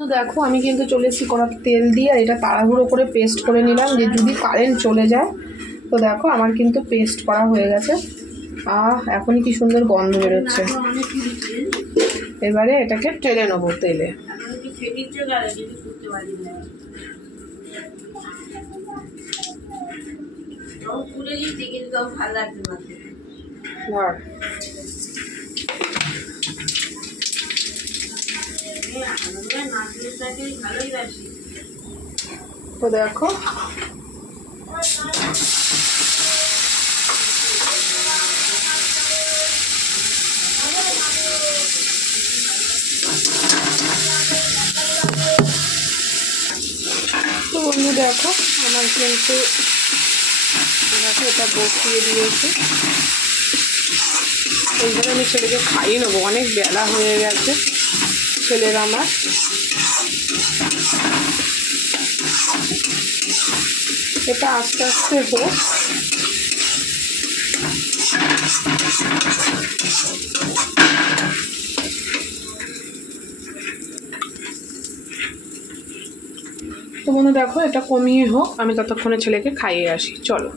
তো দেখো আমি কিন্তু চলে এসেছি কড়াতে তেল দিয়ে, আর এটা তাড়াহুড়ো করে পেস্ট করে নিলাম যে যদি কারেন্ট চলে যায়। তো দেখো আমার কিন্তু পেস্ট করা হয়ে গেছে। এখনই কি সুন্দর গন্ধ বেরোচ্ছে। এবারে এটাকে টেলে নেবো তেলে। তো দেখো তো বন্ধু দেখো আমার কিন্তু এটা বসিয়ে দিয়েছে। এইভাবে আমি ছেলেকে খাইয়ে নেবো, অনেক বেলা হয়ে গেছে ছেলের আমার। এটা আস্তে আস্তে হোক। তো মনে দেখো এটা কমিয়ে হোক, আমি ততক্ষণে ছেলেকে খাইয়ে আসি, চলো।